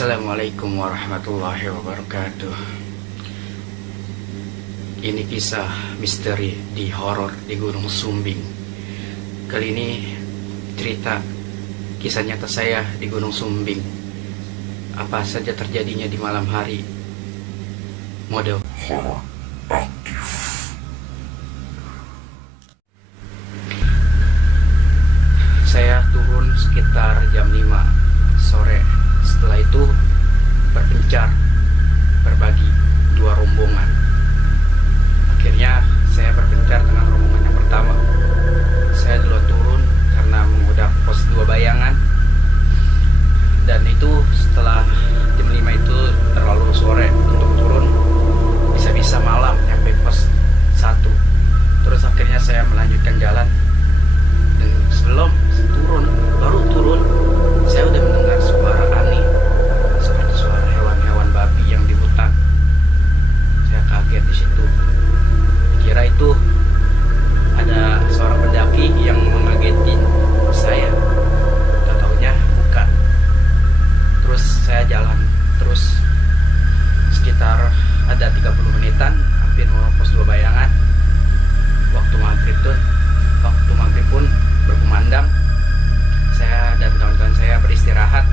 Assalamualaikum warahmatullahi wabarakatuh. Ini kisah misteri di horor di Gunung Sumbing. Kali ini cerita kisah nyata saya di Gunung Sumbing. Apa saja terjadinya di malam hari. Mode horor aktif. Saya turun sekitar jam 5 sore. Setelah itu berpencar berbagi dua rombongan. Akhirnya saya berpencar dengan rombongan yang pertama. Saya duluan turun karena menghadap pos 2 bayangan. Dan itu setelah jam 5 itu terlalu sore untuk turun. Bisa-bisa malam sampai pos 1. Terus akhirnya saya melanjutkan jalan. Dan sebelum baru turun, saya udah mendengar suara aneh seperti suara hewan-hewan babi yang di hutan. Saya kaget di situ. Kira itu ada seorang pendaki yang mengagetin saya. Tak taunya bukan. Terus saya jalan terus sekitar ada 30 menitan, hampir mau pos 2 bayangan. Waktu maghrib pun berkumandang. Saya dan kawan-kawan saya beristirahat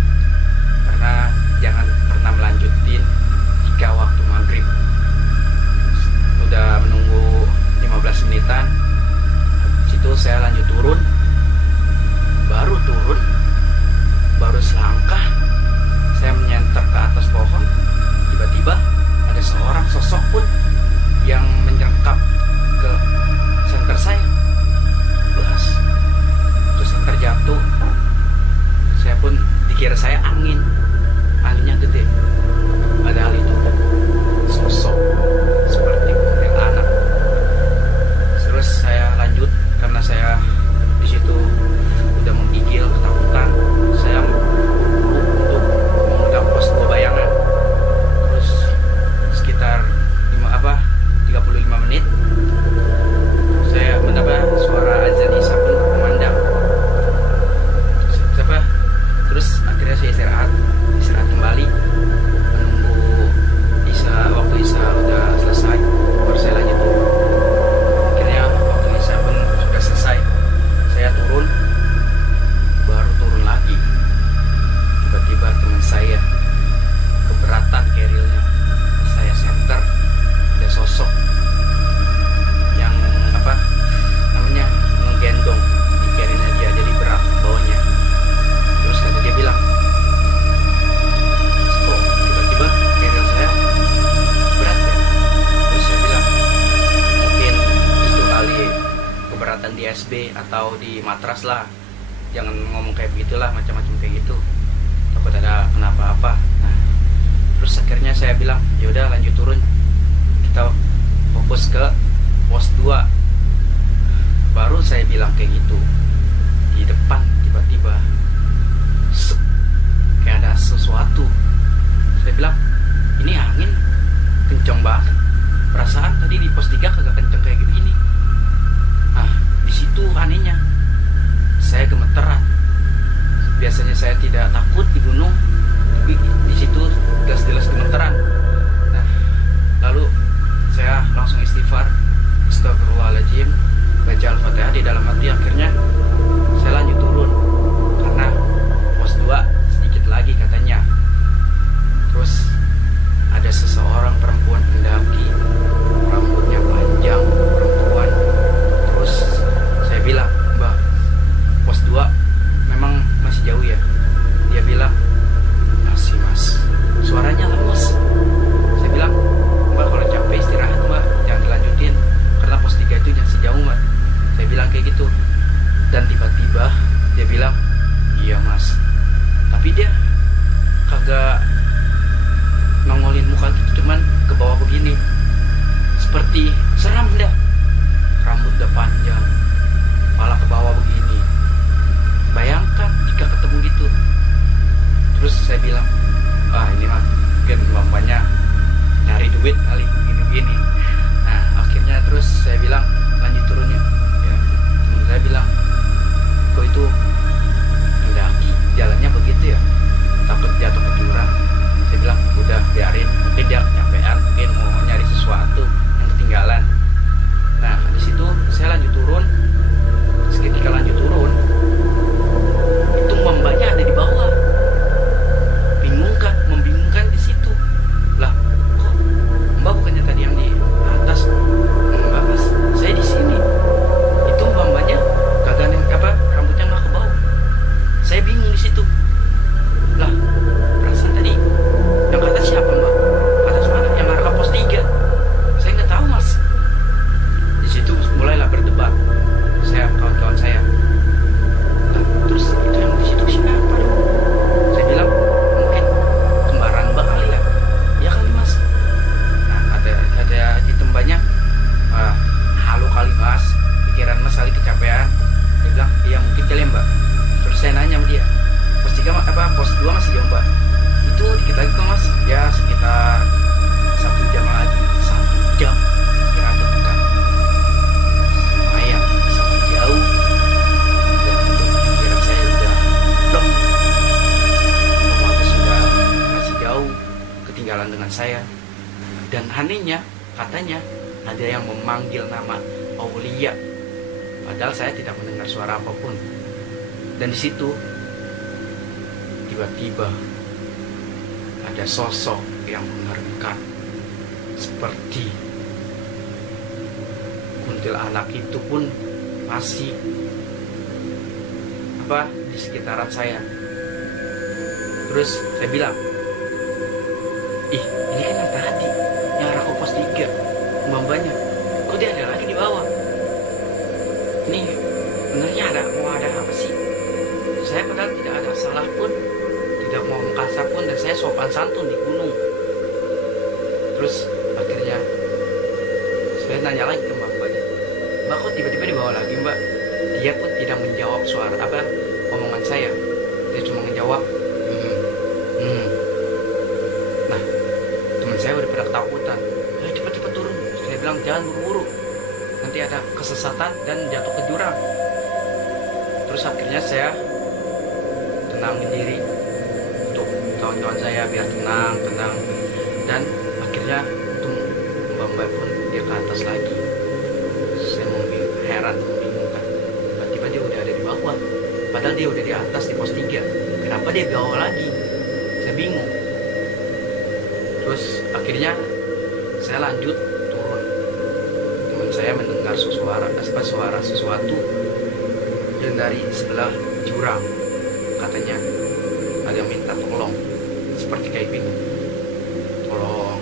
karena jangan pernah melanjutin jika waktu maghrib. Udah menunggu 15 menitan. Situ saya lanjut turun. Baru selangkah saya menyenter ke atas pohon. Tiba-tiba ada seorang sosok pun yang menyerangkap ke senter saya. Bas, terus senter jatuh. Saya pun dikira saya anginnya gede, padahal itu sosok seperti kuntilanak. Terus saya lanjut karena saya di situ udah menggigil ketakutan. Saya untuk menghadap pos 2 bayangan. Terus sekitar 35 menit saya mendapat suara azan isya pun berkumandang. Terus akhirnya saya istirahat kembali, menunggu waktu isya udah selesai, baru saya lanjut turun. Akhirnya waktu isya pun sudah selesai, saya baru turun lagi. Tiba-tiba teman saya keberatan kerilnya, saya senter, ada sosok yang menggendong di kerilnya dia, jadi berat bawahnya. Terus kata dia bilang, kok tiba-tiba keril saya berat ya? Terus saya bilang, mungkin itu kali keberatan di SB atau di matras lah. Jangan ngomong kayak begitulah, macam-macam kayak gitu. Takut ada kenapa-apa. Nah, terus akhirnya saya bilang, yaudah lanjut turun. Kita fokus ke pos 2. Baru saya bilang kayak gitu, di depan tiba-tiba kayak ada sesuatu. Saya bilang, ini angin kenceng banget. Perasaan tadi di pos 3 kagak kenceng kayak gini. Nah, di situ anehnya saya gemeteran. Biasanya saya tidak takut di gunung, tapi di situ jelas-jelas gemeteran. Nah, lalu saya langsung istighfar, astagfirullahaladzim, baca Al-Fatihah di dalam hati. Akhirnya saya lanjut turun karena pos 2 sedikit lagi katanya. Terus ada seseorang perempuan pendaki, rambutnya panjang, perempuan. Terus saya bilang, Mbak, pos 2 memang masih jauh ya? Dia bilang, masih mas, suaranya lemes. Saya bilang, Mbak kalau capek istirahat Mbak, jangan dilanjutin karena pos 3 itu masih jauh Mbak. Saya bilang kayak gitu. Dan tiba-tiba dia bilang, iya mas, tapi dia kagak nongolin muka gitu, cuman ke bawah begini, seperti seram dah. Rambut udah panjang, kepala ke bawah begini. Bayangkan jika ketemu gitu. Terus saya bilang, ini mah mungkin bapaknya nyari duit kali, gini-gini. Nah, akhirnya terus saya bilang, lanjut turunnya. Ya, teman saya bilang, kok itu mendaki jalannya begitu ya, takut jatuh ke jurang. berjalan dengan saya. Dan anehnya, katanya ada yang memanggil nama Aulia, padahal saya tidak mendengar suara apapun. Dan di situ tiba-tiba ada sosok yang mengerikan, seperti kuntilanak itu pun masih di sekitaran saya. Terus saya bilang, ih, ini kan yang tadi yang arah ke pos 3 mbak-mbaknya, kok dia ada lagi di bawah? Ini benernya mau ada apa sih? Saya padahal tidak ada salah pun, tidak mau kasar pun, dan saya sopan santun di gunung. Terus akhirnya saya nanya lagi ke mbak-mbaknya, mbak kok tiba-tiba dibawa lagi mbak? Dia pun tidak menjawab omongan saya. Dia cuma menjawab Nah, teman saya udah pada ketakutan. Ayo cepat-cepat turun. Saya bilang jangan buru-buru, nanti ada kesesatan dan jatuh ke jurang. Terus akhirnya saya tenangin diri untuk kawan-kawan saya biar tenang. Dan akhirnya untuk mbak-mbak pun dia ke atas lagi. Saya heran, membingungkan. Tiba-tiba dia udah ada di bawah, padahal dia udah di atas di pos 3. Kenapa dia bawah lagi? Saya bingung. Terus akhirnya saya lanjut turun. Teman saya mendengar suara sesuatu yang dari sebelah jurang. Katanya ada yang minta tolong, seperti kayak bingung. Tolong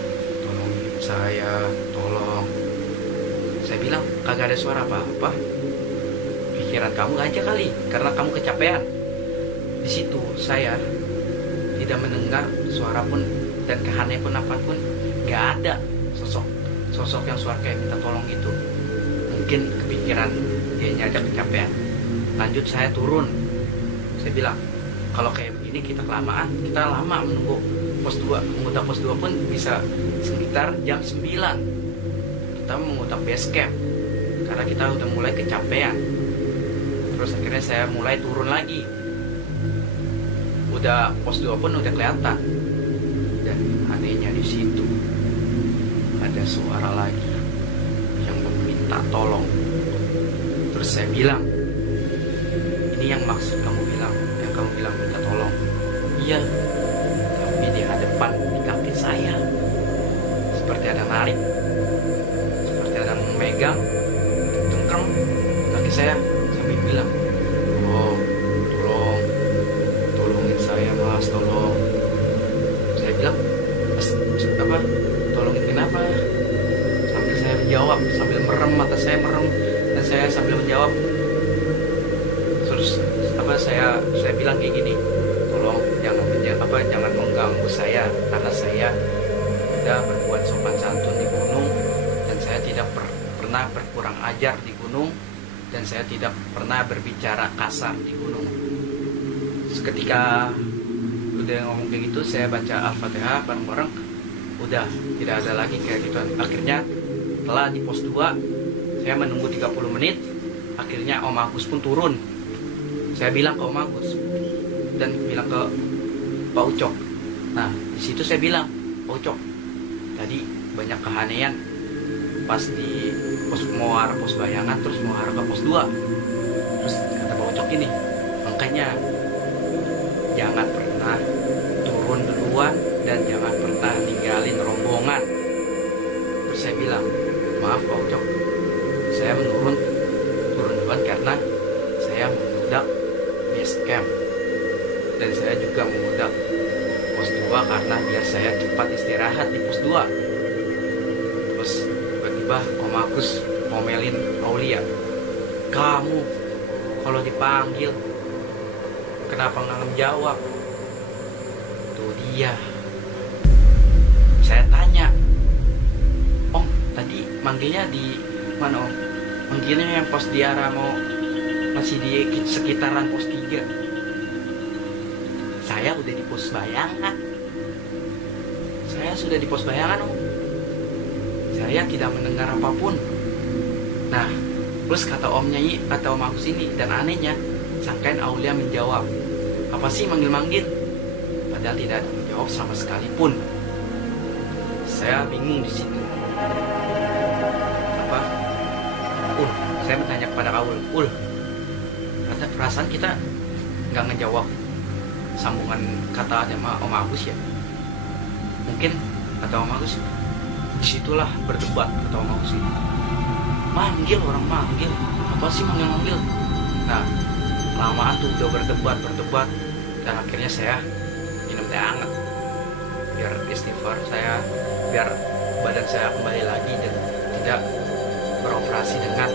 saya, tolong. Saya bilang kagak ada suara apa-apa. Pikiran kamu aja kali, karena kamu kecapean. Di situ saya tidak mendengar suara pun dan kehaneh pun apapun. Gak ada sosok yang suara kayak minta tolong itu. Mungkin kepikiran dia aja kecapean. Lanjut saya turun. Saya bilang kalau kayak begini kita kelamaan, kita lama menunggu pos 2. Mengutak pos 2 pun bisa sekitar jam 9. Kita mengutak base camp karena kita udah mulai kecapean. Terus akhirnya saya mulai turun lagi. Udah pos 2 pun udah kelihatan. Dan anehnya di situ ada suara lagi yang meminta tolong. Terus saya bilang, ini yang maksud kamu bilang minta tolong? Iya, tapi di hadapan di kaki saya seperti ada narik, seperti ada memegang cengkram kaki saya sambil bilang, oh tolongin saya mas, tolong. Saya bilang tolongin kenapa? Sambil saya menjawab, sambil merem, mata saya merem dan saya sambil menjawab. Terus saya bilang kayak gini, tolong jangan mengganggu saya, karena saya sudah berbuat sopan santun di gunung, dan saya tidak pernah berkurang ajar di gunung, dan saya tidak pernah berbicara kasar di gunung. Seketika udah ngomong kayak gitu, saya baca Al-Fatihah bareng-bareng, udah tidak ada lagi kayak gitu. Akhirnya setelah di pos 2 saya menunggu 30 menit. Akhirnya Om Agus pun turun. Saya bilang ke Om Agus dan bilang ke Pak Ucok. Nah, di situ saya bilang, Pak Ucok, tadi banyak keanehan pas di mau arah pos bayangan, terus mau arah ke pos 2. Terus kata Pak Ucok ini, makanya jangan pernah turun duluan dan jangan pernah ninggalin rombongan. Terus saya bilang, maaf Pak Ucok, saya turun duluan karena saya mengudak base camp, dan saya juga mengudak pos 2 karena biar saya cepat istirahat di pos 2. Terus tiba-tiba Om Agus ngomelin Aulia, kamu kalau dipanggil kenapa nggak menjawab? Tuh dia. Saya tanya, Om tadi manggilnya di mana Om? Manggilnya yang pos di arah mau masih di sekitaran pos 3. Saya udah di pos bayangan. Saya sudah di pos bayangan Om. Saya tidak mendengar apapun. Nah, terus kata Omnya kata Om Agus ini, dan anehnya sangkain Aulia menjawab, apa sih manggil-manggil? Padahal tidak menjawab sama sekali pun. Saya bingung di situ. Apa? Saya bertanya kepada Aul, kata perasaan kita nggak ngejawab sambungan kata sama Om Agus ya. Mungkin kata Om Agus, disitulah berdebat kata Om Agus. Manggil orang manggil, apa sih manggil? Nah, lamaan tuh udah berdebat, dan akhirnya saya minum teh hangat biar istighfar saya, biar badan saya kembali lagi dan tidak beroperasi dengan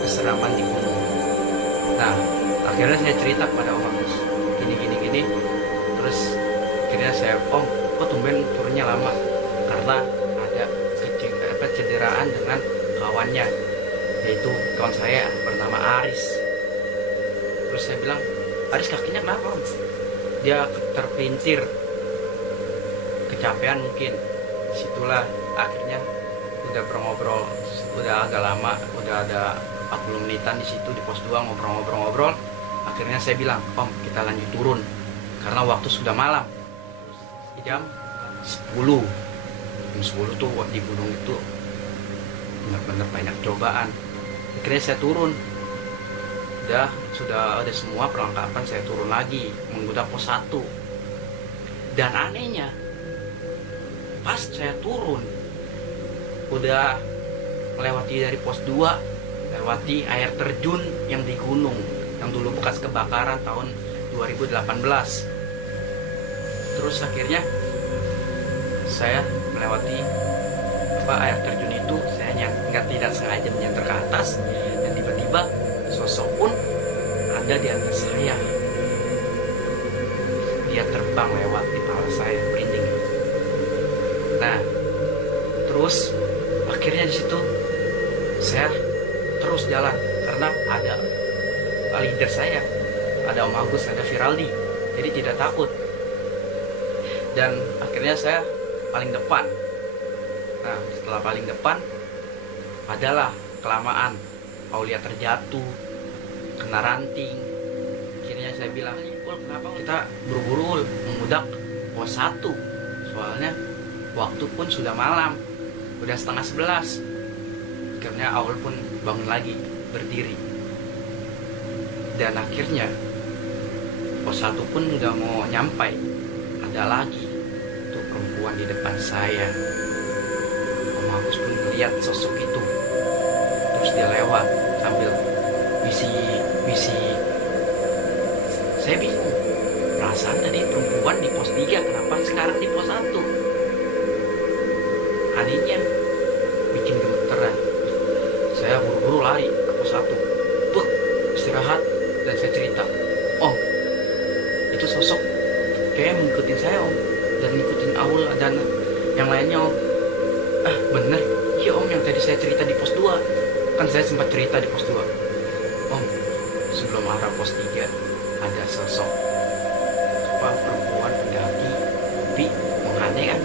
keseraman di gunung. Nah, akhirnya saya cerita kepada Om Agus gini, terus akhirnya saya, Om, kok tumben turunnya lama? Karena ada kecederaan dengan kawannya, yaitu kawan saya bernama Aris. Terus saya bilang, Aris kakinya kenapa, Om? Dia terpintir, kecapean mungkin. Situlah akhirnya udah ngobrol, udah agak lama, udah ada 40 menitan di situ di pos 2 ngobrol. Akhirnya saya bilang, Om, kita lanjut turun karena waktu sudah malam. Jam 10 tuh di gunung itu benar-benar banyak cobaan. Akhirnya saya turun, sudah ada semua perlengkapan, saya turun lagi menggunakan pos 1. Dan anehnya, pas saya turun udah melewati dari pos 2, lewati air terjun yang di gunung yang dulu bekas kebakaran tahun 2018. Terus akhirnya saya melewati air terjun itu, saya tidak sengaja menyantar ke atas, dan tiba-tiba sosok pun ada di atas saya. Dia terbang lewat di kepala saya, merinding. Nah, terus akhirnya di situ saya terus jalan karena ada leader saya, ada Om Agus, ada Firaldi, jadi tidak takut. Dan akhirnya saya paling depan. Nah, setelah paling depan adalah kelamaan, Aulia terjatuh, kena ranting. Akhirnya saya bilang, kenapa kita buru-buru mengudak pos 1? Soalnya waktu pun sudah malam, udah 10:30. Akhirnya Aul pun bangun lagi, berdiri. Dan akhirnya pos 1 pun udah mau nyampai, ada lagi tuh perempuan di depan saya. Om Agus pun melihat sosok itu, terus dia lewat sambil visi. Saya bingung, perasaan tadi perempuan di pos 3, kenapa sekarang di pos 1? Anehnya bikin gemeteran. Saya buru-buru lari ke pos 1, istirahat, dan saya cerita, Om, itu sosok kayak mengikutin saya, Om, dan ngikutin Aul dan yang lainnya, Om. Bener, iya Om, yang tadi saya cerita di pos 2. Kan saya sempat cerita di pos 2. Om, sebelum arah pos 3 ada sosok perempuan pendaki, tapi menganeh kan,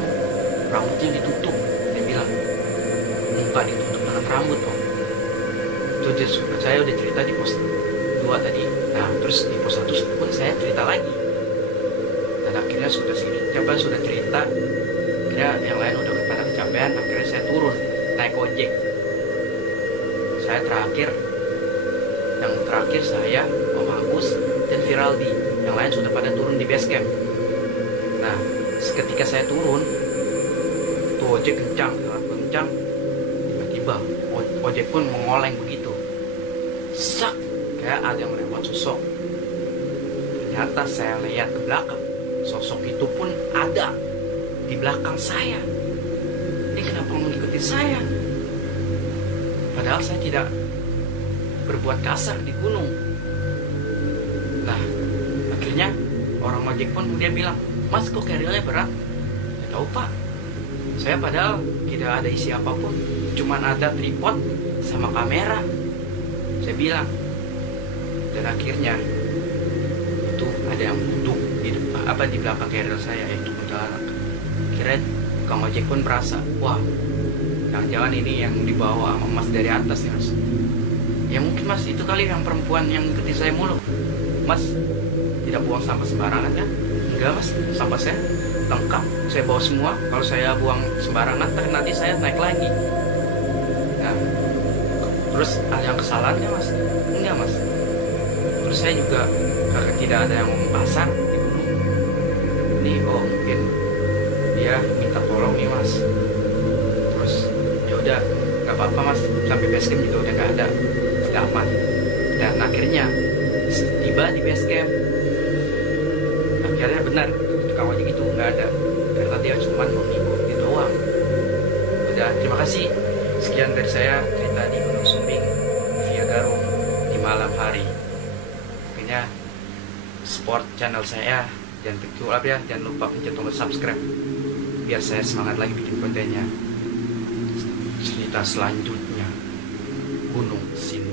rambutnya ditutup. Dia bilang, muka ditutup dengan rambut, Om. Itu saya udah cerita di pos 2 tadi. Nah, terus di pos 1 pun saya cerita lagi. Dan akhirnya sudah cerita, akhirnya yang lain udah pada kecapean. Akhirnya saya turun naik ojek. Saya yang terakhir saya, Om Agus, dan Firaldi. Yang lain sudah pada turun di base camp. Nah, seketika saya turun, tuh ojek kencang, tiba-tiba ojek pun mengoleng begitu. Sak, kayak ada yang melewat sosok. Ternyata saya lihat ke belakang, sosok itu pun ada di belakang saya. Ini kenapa mengikuti saya? Padahal saya tidak berbuat kasar di gunung. Nah, akhirnya orang ojek pun dia bilang, Mas, kok carrier-nya berat? Ya tahu Pak, saya padahal tidak ada isi apapun, cuman ada tripod sama kamera. Saya bilang. Dan akhirnya itu ada yang duduk di belakang carrier saya, yaitu kuntilanak. Kira Kang ojek pun merasa, wah, jangan-jangan ini yang dibawa sama Mas dari atas ya, Mas. Ya mungkin Mas itu kali yang perempuan yang ikuti saya mulu. Mas tidak buang sampah sembarangan kan? enggak mas, sampah saya lengkap, saya bawa semua. Kalau saya buang sembarangan nanti saya naik lagi. Nah, terus ada yang kesalahan ya mas? Enggak mas. Terus saya juga karena tidak ada yang mau pasar di gunung ini, oh mungkin dia minta tolong nih mas. Terus ya udah nggak apa-apa mas, sampai base camp juga udah nggak ada, nggak aman. Dan akhirnya tiba di base camp, akhirnya benar tukang ojek itu nggak ada, karena dia cuma mau ngikutin doang. Udah, terima kasih. Sekian dari saya, cerita di Gunung Sumbing via Garung di malam hari. Pokoknya support channel saya, jangan lupa pencet tombol subscribe biar saya semangat lagi bikin kontennya. Cerita selanjutnya Gunung Sindur.